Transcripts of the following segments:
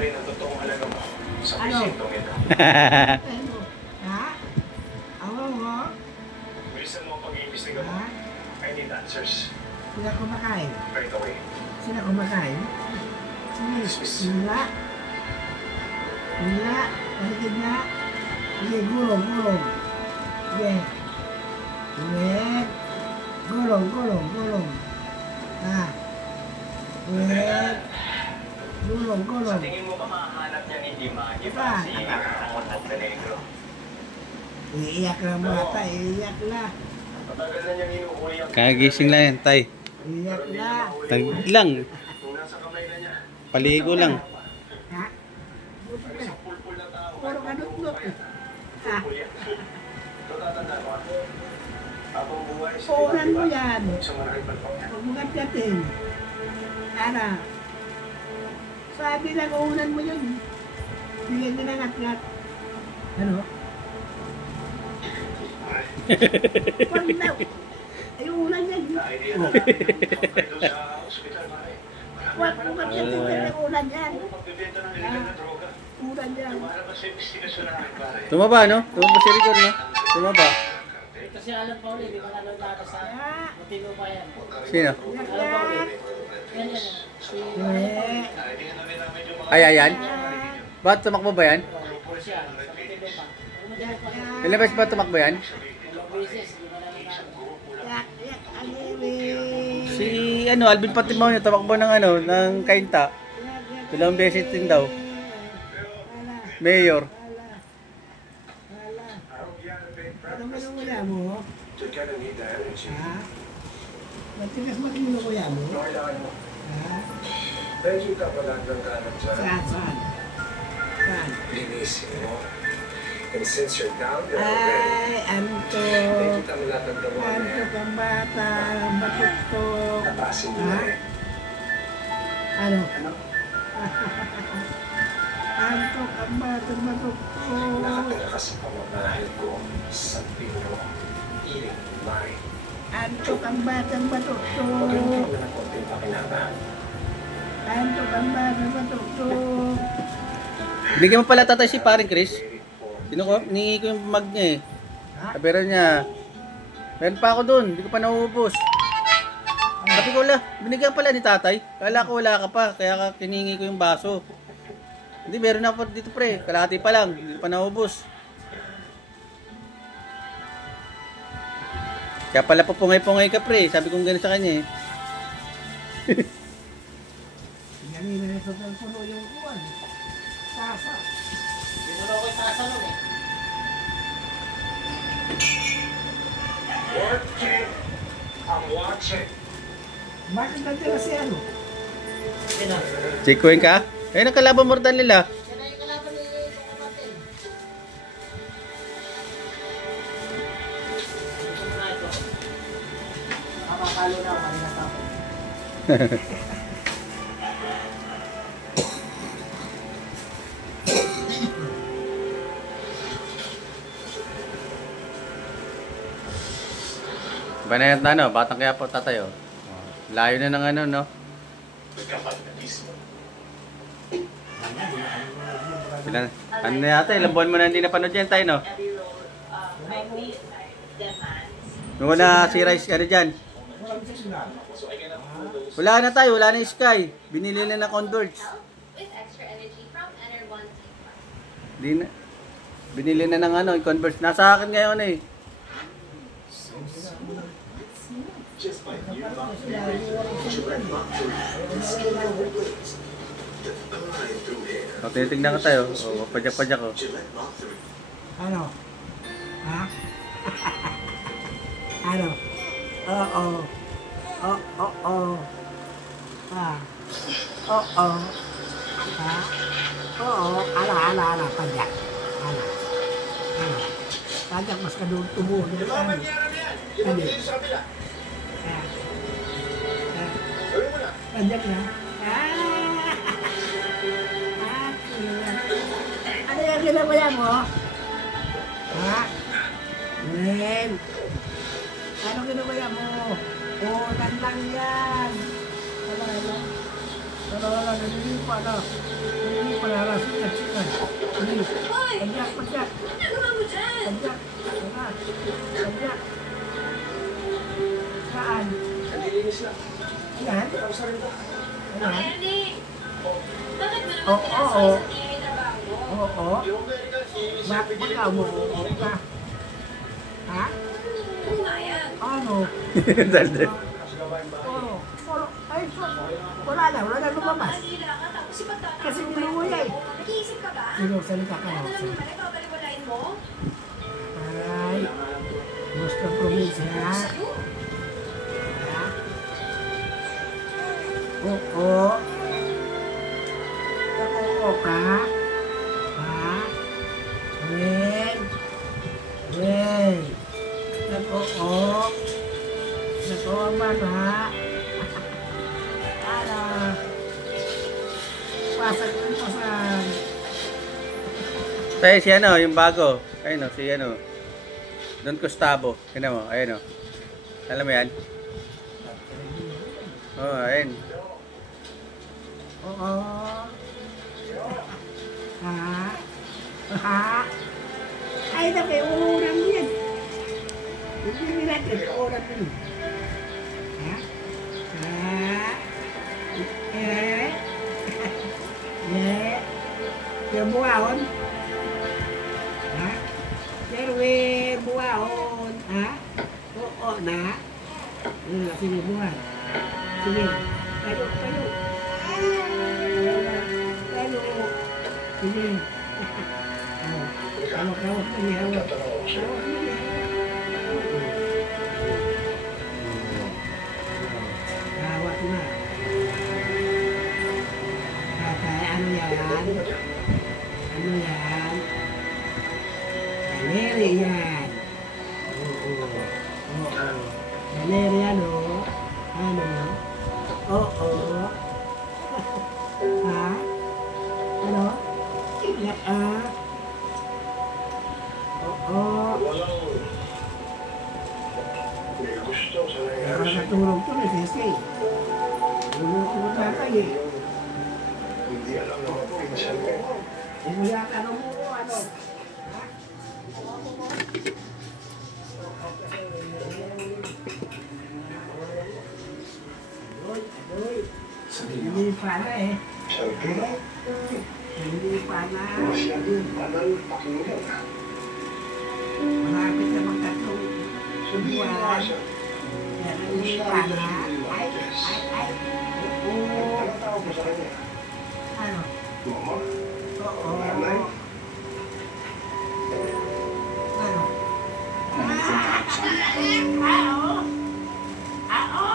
rin ang totoong halaga mo sa presentong ito. Ano? Ha? Ako mo? Bilisan mo ang pag-iimbestiga mo. I need answers. Sila kumakain. Right away. Sila kumakain? Sila. Sila. Paligid na. Sige, gulong. Sige. Sige. Gulong. Ha? Sige. Gulong. Sa tingin mo ba mahanap niya ni Dimagi ba si Ramon Montenegro? Iiyak na bata, iiyak na. Matagal na niyang inuuli ang... Kagising lang yan, tay. Iiyak na. Lang. Kung nasa kamay na niya. Paligo lang. Ha? Isang pulpul na tao. Puro kaduklok. Ha? Pulpul yan. Ito tatanda mo. Habang buhay si Puunan mo yan. Sa marahil palpang yan. Huwag mo gat-gatin. Ana. Sabi na kuunan mo yun. Bigyan ka na ngat-ngat. Ano? Pag na. Ay, ulan yan. Na-idea na namin. Doon sa ospital, pare. Huwag mo gat-gatin ka ng ulan yan. Magbibenta ng illegal na droga. Ulan yan. Lumalabas sa investigasyon namin, pare. Tumaba, no? Tumaba si Rigor, no? Tumaba. Kasi alam pa ulit, di ba nalang data sa matino pa yan. Sino? Alam pa ulit. Yan yan. Ay, ayan. Ba't tumakbo ba yan? Siya, sa matino pa. Matino pa yan. Ilang beses ba tumakbo yan? Ilang beses, di ba nalang data. Yak, alili. Si, Alvin Patimaw niya, tumakbo ng Kainta. Dalawang beses din daw. Mayor. Anong kinukuya mo? Ha? Matigas mo kinukuya mo? Kailangan mo. Ha? Dahil ka pala ng kanan dyan. Saan? Linisin mo. And since you're down there already, Ay, anto. hindi kita malatagdawa na Anto yan. kang bata, ang batutok. Tapasin mo Ha? na eh. Ano? Anto kang bata, batutok. Nakatira ka sa pamamahal ko sa Pino. Iling May. Anto kang bata, batutok. Magandang na ng konting pakinabangan. Anto kang bata, batutok. Binigyan mo pala tatay si paring Chris. Hiningi ko yung mag niya eh. Pero niya, meron pa ako dun, hindi ko pa nauubos. Sabi ko wala, binigyan pala ni tatay. Kala ko wala ka pa, kaya kiningi ko yung baso. Hindi, meron ako dito pre, kalahati pa lang, hindi ko pa nauubos. Kaya pala pupungay-pungay ka pre, sabi kong gano'n sa kanya eh. Ganina na ito puno yung kuwan. Tasa. Ginulo ko yung tasa nun eh. Working. I'm watching. Bakit natira si ano? Sino? Chikuin ka? Eh, nakalaban mordan nila. Yan na yung kalaban ni Kung Martin. Ito muna ito. Makakalo na ako, kanina pa ako. Banayat na batang kaya po tatayo. Layo na ng no? Nagkapagnatismo. Ano na yata, ilang buwan mo na hindi napanood yan tayo, no? Nung na si Rice, dyan? Wala na tayo, wala na Sky. Binili na Converge. Binili na ng Converge. Nasa akin ngayon eh. Just by nearby Gillette Mach 3 Skin Replace. Define through hair. O, tinitignan ko tayo. O, padyak-padyak ko. Gillette Mach 3. Ano? Ha? Ano? Oo. Oo. Ha? Oo. Ha? Oo. Ala. Padyak. Ala. Padyak mas kadul tubo. Ano? Ano? Padyak na. Ano yung ginagawa mo? Ha? Men. Ano ginagawa mo? Ulan lang yan. Wala. Nalilipa na. pala. Sigat. Sige. Padyak. Ano nagawa mo dyan? Padyak. Saan? Nalilinis lang. Yan? Tapos na rin ba? Ayan? Ernie, bakit mo Oo, naman pinasok oo. sa tingin trabaho mo? Oo. Bakit ikaw mo? Ka? Ha? Oo nga yan. Ano? Daldal. Oo. Ay, wala na lumabas. Manila ka, tapos ipagtatanggol Kasi mo binuwi yung eh. mo. Nag-iisip ka ba? Sino, salita ka Ano na. lang naman, ipabaliwalain mo? Ay, gusto probinsya. Sa'yo? Ha? Oo. Oo ka? Ha? Wen? Nag-oo. Nag-oo ba na? Ano? Pasan. Tayo si ano, yung bago. Ayun o, si ano. Don Gustavo. Tignan mo, ayun o. Alam mo yan? Oo, ayun. Oo. Ha? Ay, nabi, uuram yan. Hindi natin, uuram yan. Ha? Yung buwaon? Ha? Sherwin, buwaon. Ha? Oo na. Sige, buwan. Sige. Tayo. Sige. Hawak. Sige, hawak. Hawak na. Tatay, ano yan? Galeri yan. Oo. Galeri yan, o. Ano? Oo. Ha? Ano? Iyak, Oo. May gusto sa Para nangyari sa'yo. natulog to na, Sesi. Tulog ko na tayo, eh. Hindi alam na mapinsan ka. Kaya tanong mo, ano? Ha? Adoy. Sabihin mo, Hindi pa na eh. sabi mo, Hindi pa na. masyadong banal pakinggan. Malapit na magtatlong Sabihin mo buwan. siya, Yan, hindi pa na. Ay. Oo. ano tawag mo sa kanya? Ano? Mama? Oo. Nanay? Ano? Oo.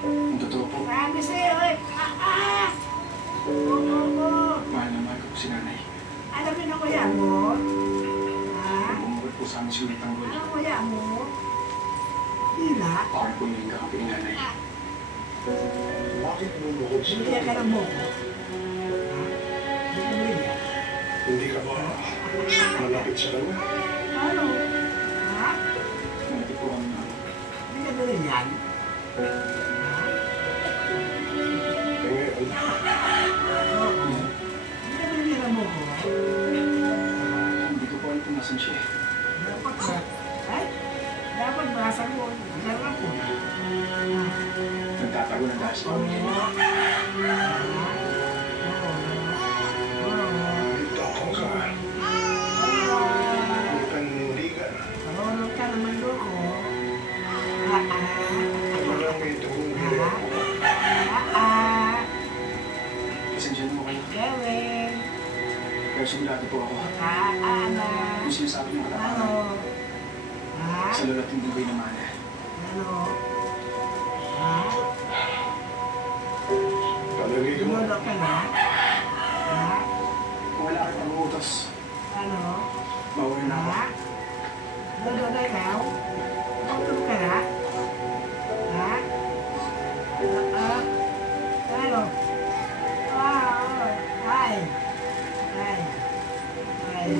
Ang totoo po, Sabi sa'yo eh. Oo. mahal na mahal ko po si nanay. Alam mo na kuya mo? Ha? Umuwi po sa amin si Ulit Tanggol. Ano kuya mo? Tila? Ako po yung kakapin ni nanay. Bakit bumukod siya? Bigyan ka ng buko. Ha? Hindi ko bigyan. Hindi ka ba malapit sa kanya? Ano? Ha? Hindi po kami na. Hindi ka bigyan? Ha? Eh, ngayon, Oo. Hindi ka bigyan ng buko. hindi ko po alam kung nasan siya eh. Dapat ba? Ay? Dapat basa mo. Sarap po. Ha? Nagtatago ng gas. Oo. Dito ako ka. Hindi ka nindigan. Marunong ka naman doon. Walang may tumulong ako. Pasensya na mo kayo. Gawin. Pero sigurado po ako. Ano? Yung sinasabi ng Ano? kalapanan Ha? sa lula't hindi ko'y namana. Ano? Ha? Palagay ko, Sumundo ka na? Ha? kung wala ka pang utos, Ano? mauwi na ako. Ha? Sumundo na ikaw? Sumundo ka na? Ha? Ano? Ay! Ay! Ay!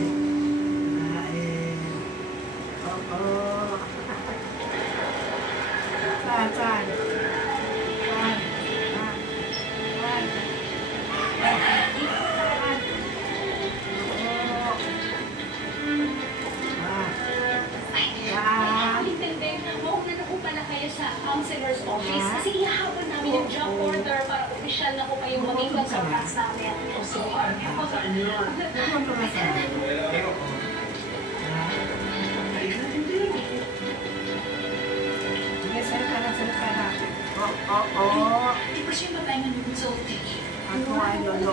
Oo. Saan? Saan? Saan? Saan? Saan? yung job order para official na po kayong maging consultants namin. O sige. Di ba siya mabay ng consulting? Ako ay lolo.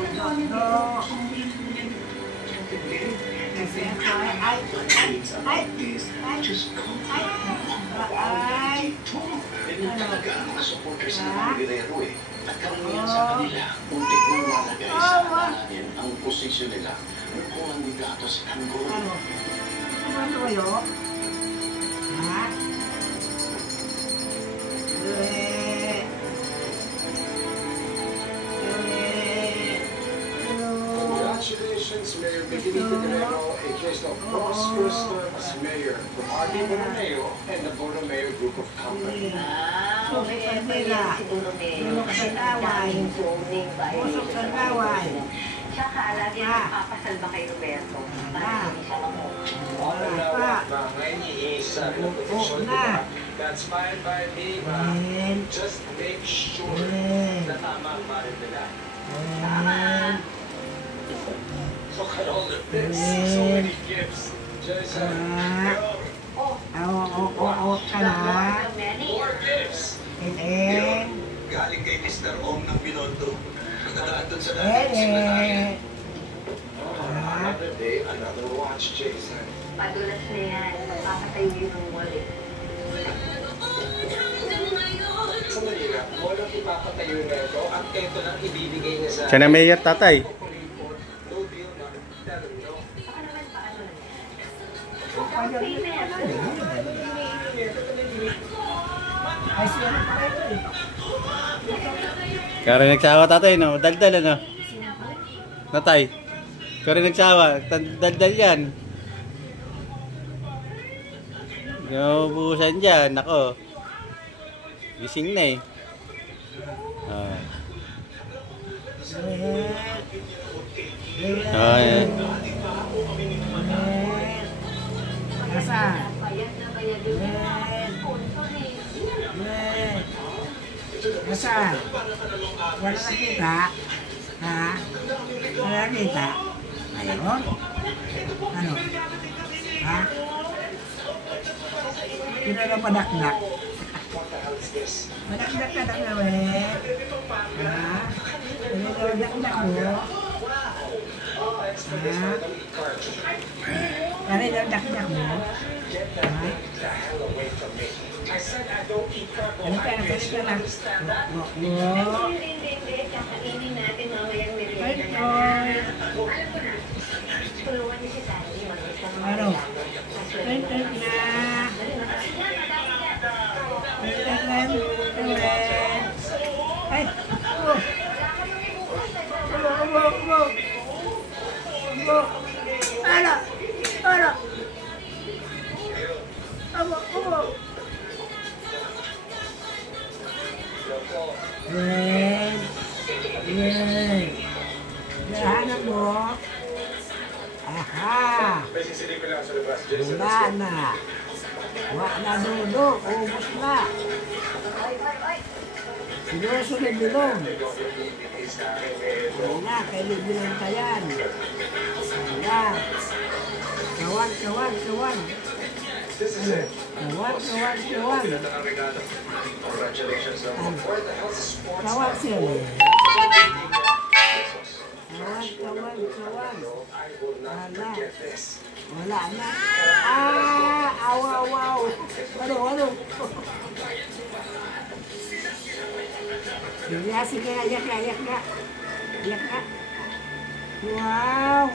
Kasi ako ay. Ganyan talaga ang mga supporters ng mga Guerrero eh. At karamihan sa kanila, muntik nang nalagay sa alalahanin ang posisyon nila ng kung kandidato sa Tanggol. Ano kayo? Ha? Congratulations, Mayor Miguelito Guerrero, a case of prosperous term as mayor from RD Bonameo and the Bonameo Group of Companies. Pusok sa kaway. Tsaka lagi ang papasalba kay Roberto. Para hindi siya That's fine by me, just make sure na tama ang marin nila. Look at all of this, so many gifts. Jason, Ka na. more gifts. Galing kay Mr. Ong ng Binondo. Nadaan doon sa natin. Another day, another watch, Jason. Padulas na yan. Papatayo yun ng wallet. Sa Manila, walang ipapatayo na ito at ito lang ibibigay niya sa... Siya na mayor, tatay. No deal na. Tell him no. Baka naman paano na Ay, siya na pala ito eh. Kaya rin nagsawa, tatay, no? Daldal, ano? Natay. Kaya rin nagsawa. Daldal yan. Naubusan dyan. Ako. Gising na eh. Ayan. Nasaan? bayad na bayad yun. Nasaan? Wala nakita? Ha? Wala nakita? Ayun? Ano? Ha? Hindi na padakdak. Padakdak ka na gawin. Ha? Hindi na padakdak mo. Ha? Ano yung dakdak mo? Ha? I said I don't eat Ano ka na? carbohydrates. Ano ka na? Understand that? Hindi. Kakainin natin mamayang merienda Ay, na. ay. Alam ko na. Tulungan niyo si Sally. Ano? Ay, ay, na. Ay, Nahanap mo? Aha! Basisilip ko lang sa labas, Jason. Wala na. Wala na dulo. Ubus na. Sinusunod bilong. Wala, kay Libilang ka yan. Wala. Kawan. This is it. Kawan. Congratulations, number 4. The health sports. Kawan siya. Kawan. I will not forget this. Wala na. Awaw. Ano? Sige, ayak ka. Wow.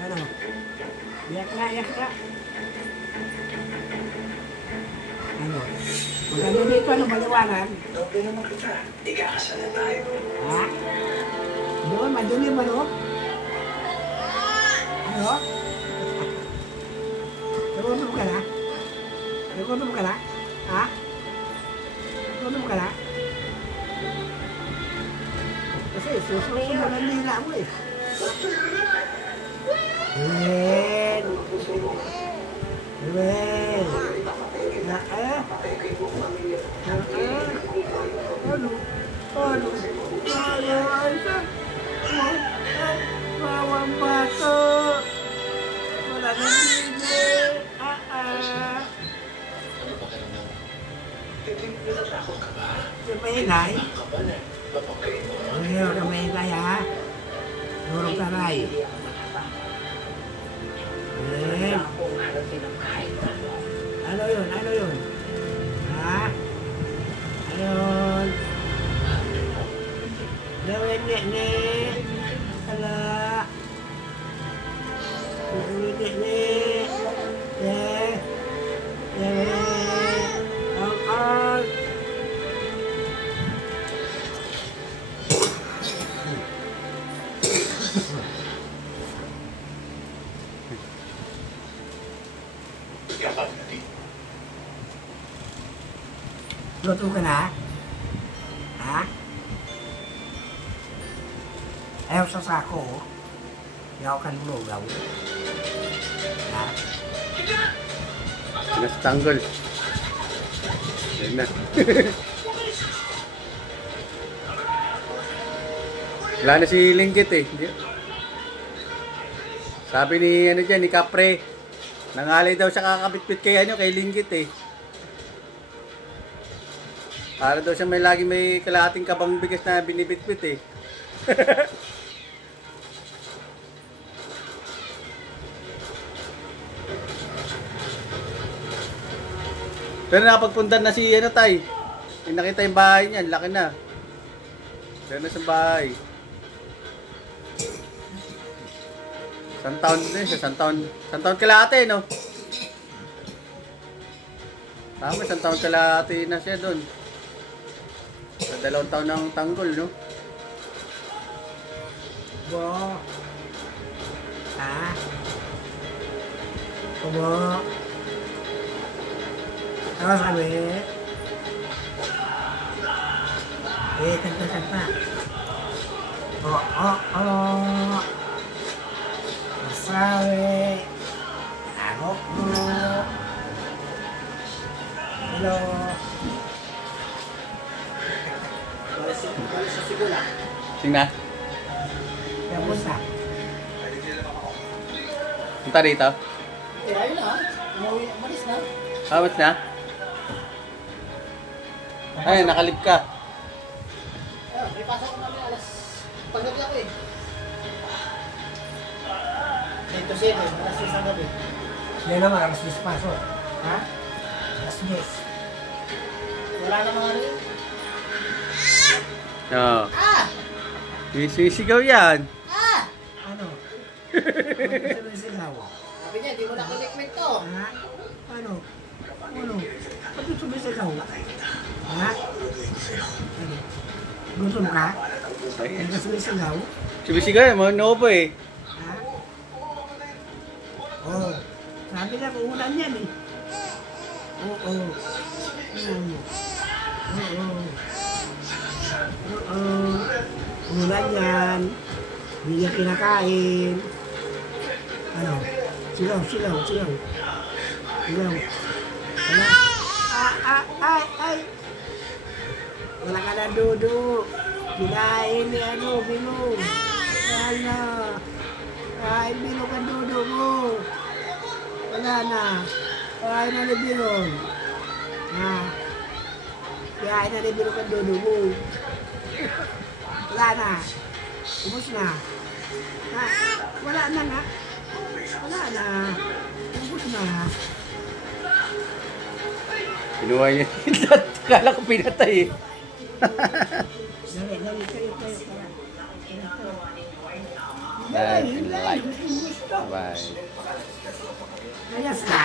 Ano? Ayak ka. Ano? Maganda dito, ano maliwanag? Doble naman kita. Ikakasal na tayo. Ha? Doon, madulim ba no? Ano? Nagutom ka na? Ha? Nagutom ka na? Kasi susunod mo ng nila mo eh. Gwen! Ano? Bawang bato. Wala na bibig. Natatakot ka ba? Maingay? Kapal eh. Papakain mo. Huwag ka maingay ha. Durog ka ray. Ano yun? Ano yun? Ha? Ano yun? Gawin ne. Ala. Gawin ne. Ang. Yakan na din. Luto ka na? Ha? Ayaw sa sako, oh. Ayaw ka lugaw. Ha? Pinastanggol. Yan na. Wala na si Linggit eh. Sabi ni ano dyan, ni Capre, nangalay daw siya kakabitbit kay ano, kay Linggit eh. Para daw siya may lagi may kalahating kabang bigas na binibitbit eh. Pero nakapagpundan na si ano tay. Yung nakita yung bahay niya, laki na. Pero na sa bahay. Isang taon din siya, isang taon kalahati, no? Tama, isang taon kalahati na siya doon. Sa 2 taon ng tanggol, no? Bo. Ha? Bo. Ano sabi? Kanta. Oh. Masawi. Anok mo. Hello. Balik sa sigula. Sina? Kamusta? Punta rito? Ayun na. Umalis na. Hamas na? Ay, nakalip ka. May pasok ko namin alas. Paggabi ako eh. 8 to 7, alas 6 ang gabi. Yan naman, alas 10 pasok. Ha? Alas 10. Wala na mga rin. Oo. Sisigaw yan. Ano? Ano sigaw? Sabi niya, di mo na connect to. Ha? Ano? Bakit sumisigaw? Ha? Ano? Gutom ka? Ano sumisigaw? Sumisigaw yan, mga po eh. Ha? Oh. Sabi na, uulan yan eh. Oo. Ulan yan. Hindi niya kinakain. Ano? Sigaw. Ano? Ay! Wala ka na dudu. Kinain ni ano, Bilo. Wala. Ay, Bilo ka dudu mo. Wala na. Kain na ni Bilo. Ha? Kain na ni Bilo ka dudu mo. Wala na. Ubus na. Ha? Wala na nga. Wala na. Ubus na. Kinuha niya yung lahat. Kala ko pinatay eh. Dali, kayo. Like. Bye. Ayos ka?